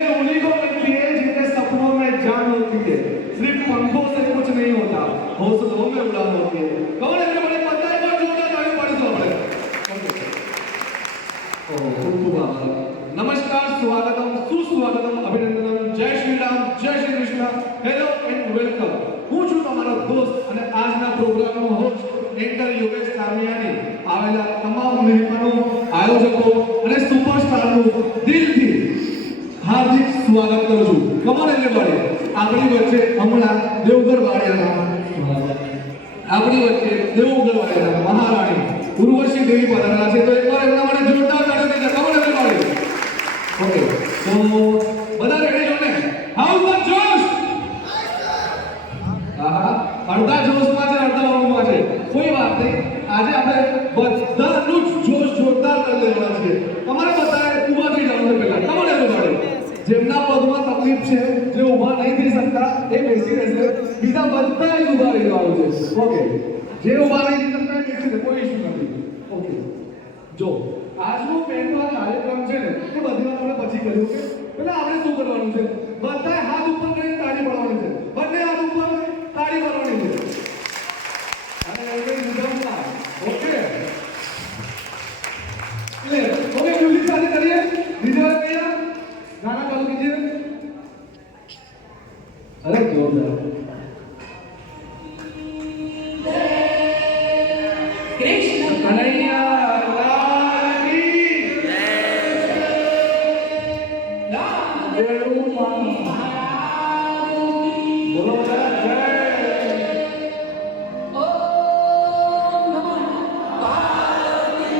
उन्हीं को मिलती है जिनके सपनों में जान होती है। सिर्फ पंखों से कुछ नहीं होता, हौसलों में उड़ान होती है। कौन है बड़े पता है कौन जोड़ा ताली पाड़ी सो पड़े। खूब आभार। नमस्कार, स्वागतम, सुस्वागतम, अभिनंदन, जय श्री राम, जय Shri Krishna, hello and welcome. હું છું તમારો દોસ્ત અને આજના પ્રોગ્રામનો હોસ્ટ એન્કર યોગેશ કામિયાની આવેલા તમામ મહેમાનો, આયોજકો અને સુપરસ્ટારનું દિલથી હાર્દિક સ્વાગત કરું છું। કમોન એવરીબોડી, આપણી વચ્ચે હમણાં દેવગઢ વાડિયાના મહારાણી ઉર્વશી દેવી પધારેલા છે, તો એકવાર એમના માટે જોરદાર તાળીઓ દીધા। Come on everybody. ઓકે, તો બધા રેડી છો ને? હાઉ ધ જોશ? અડધા જોશમાં છે, અડધા ઊંઘમાં છે, કોઈ વાત નહીં। આજે આપણે બધાનું જોશ જોરદાર કરી લેવાના છે। તમારે બધાએ ઊભા થઈ જવાનું છે પહેલા। Come on everybody. જેમના પગમાં તકલીફ છે, જે ઊભા નહીં થઈ શકતા, એ બેસી રહેશે, બીજા બધા જ ઊભા રહી જવાનું છે। ઓકે, જે ઊભા નહીં થઈ શકતા એ બેસી રહે, કોઈ ઇશ્યુ નથી। ઓકે, જો આજનો પહેલો કાર્યક્રમ છે ને, એ બધી વાત આપણે પછી કર્યું કે પહેલા આપણે શું કરવાનું છે? બધાએ હાથ ઉપર કરીને તાળી પાડવાની છે, બંને હાથ ઉપર તાળી પાડવાની છે અને એવરી મુદ્દા। Okay clear? ઓકે, મ્યુઝિક સાથે કરીએ। ડીજે વાળા કહીએ, गाना चालू कीजिए। अरे जोरदार। कृष्ण कन्हैया लाल की जय। रामदेव महाराज की बोलो जरा जय। ओम नमः पार्वती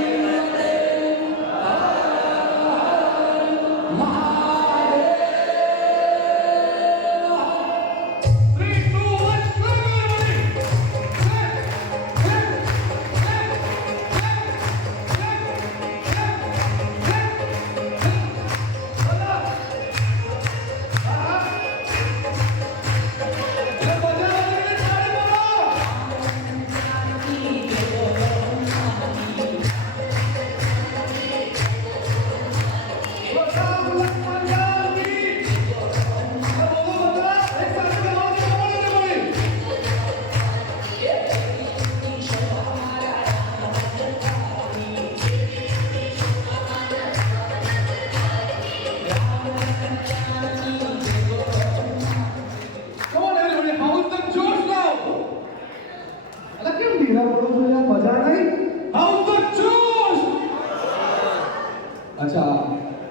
अच्छा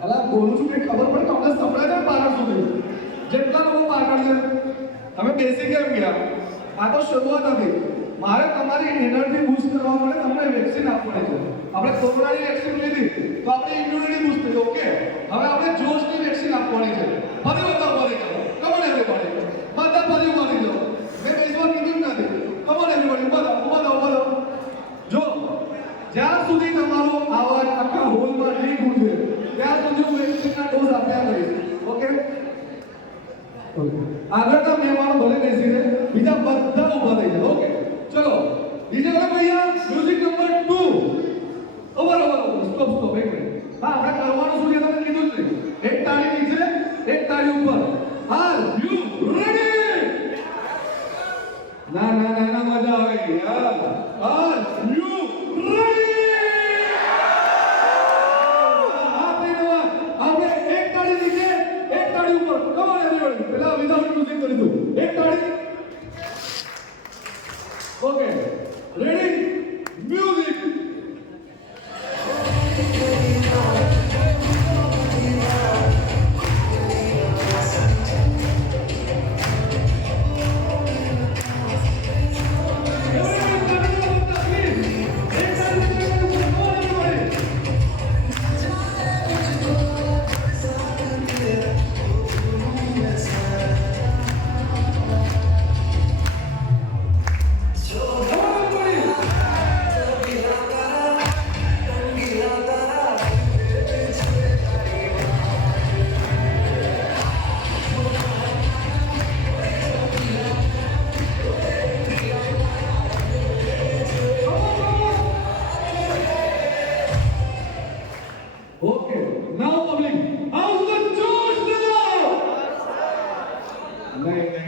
अला बोलू છું કે ખબર પડે કે આપણે સંભળાય છે પાછળ સુધી જેટલા લોકો પાછળ છે તમે બેસી કેમ ગયા? આ તો શરૂઆત હતી। મારે તમારી એનર્જી બૂસ્ટ કરવા માટે તમને વેક્સિન આપવાની છે। આપણે કોરોનાની વેક્સિન લીધી તો આપણી ઇમ્યુનિટી બૂસ્ટ થઈ। ઓકે, હવે આપણે જોશની વેક્સિન આપવાની છે। ફરી બતાવો, ફરી કરો। કમોન એવરીબોડી, બધા ફરી ઉભા જાઓ। મેં બેસવા કીધું નથી। કમોન એવરીબોડી, ઉભા થાઓ। જો જ્યાં સુધી તમારો અવાજ આખા હોલમાં નહીં ગૂંજે ત્યાં સુધી હું વેક્સિનના ડોઝ આપ્યા કરીશ। ઓકે, આગળના મહેમાનો ભલે બેસી રહે, બીજા બધા ઊભા થઈ જાય। ઓકે, ચલો ડીજે વાળા ભૈયા, મ્યુઝિક નંબર 2। ઓવર સ્ટોપ એક મિનિટ। હા, આપણે કરવાનું શું છે તમને કીધું જ નહીં। એક તાળી નીચે, એક તાળી ઉપર। Are you ready? ના મજા આવે યાર। Are you ready? પેલા વિધાઉટ મ્યુઝિક કરી દો। એક તાળી। Okay, ready, music. નહીં